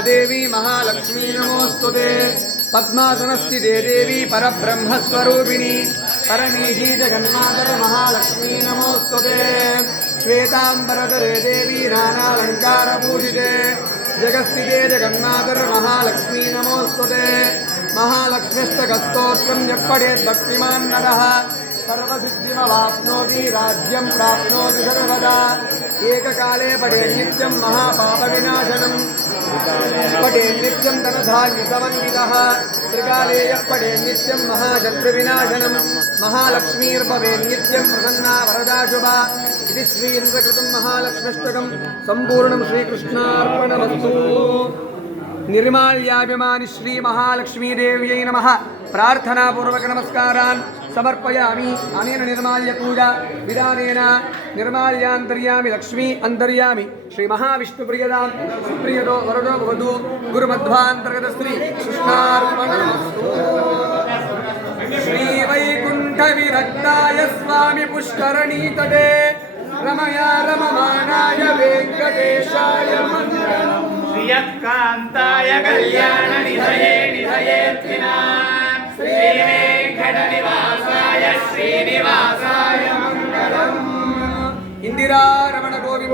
देवी महालक्ष्मी नमोस्तुते पद्मासनस्थिते देवी परब्रह्मस्वरूपिणी परमेशी जगन्मातर महालक्ष्मी नमोस्तुते श्वेतांबरधरे देवी नानालंकारपूजिते जगस्थिते जगन्मातर महालक्ष्मी नमोस्तुते महालक्ष्मीस्तकस्तोत्रं यः पठेत् भक्तिमान् नरः सर्वसिद्धिमवाप्नोति राज्यं प्राप्नोति सर्वदा एककाले पठेत् नित्यं महापापविनाशनं पठेत् नित्यं धनधान्यसमन्वितः त्रिकाले यः पठेत् नित्यं महाशत्रुविनाशनं महालक्ष्मीर्भवेत् नित्यं प्रसन्ना वरदा शुभा इति श्रीन्द्रकृतं महालक्ष्म्यष्टकं सम्पूर्णं श्रीकृष्णार्पणमस्तु। निर्माल्याभिमानि श्री महालक्ष्मीदेव्यै नमः प्रार्थनापूर्वक नमस्कारान् समर्पयामि। अनेन निर्माल्य पूजा विधानेन निर्माल्यान्तर्यामि लक्ष्मी अन्तर्यामि श्री महाविष्णुप्रियदां सुप्रियदो वरदो भवतु गुरुमध्वान्तर्गत श्री कृष्णार्पणमस्तु। श्री वैकुण्ठविरक्ताय स्वामी पुष्करणीतटे रमया रममानाय वेङ्कटेशाय मङ्गलम्। श्रियकान्ताय कल्याणनिधये निधयेऽर्थिनां श्रीवेङ्कटनिवासाय श्रीनिवासाय मङ्गलम्। इंदिरा रमण गोविंद।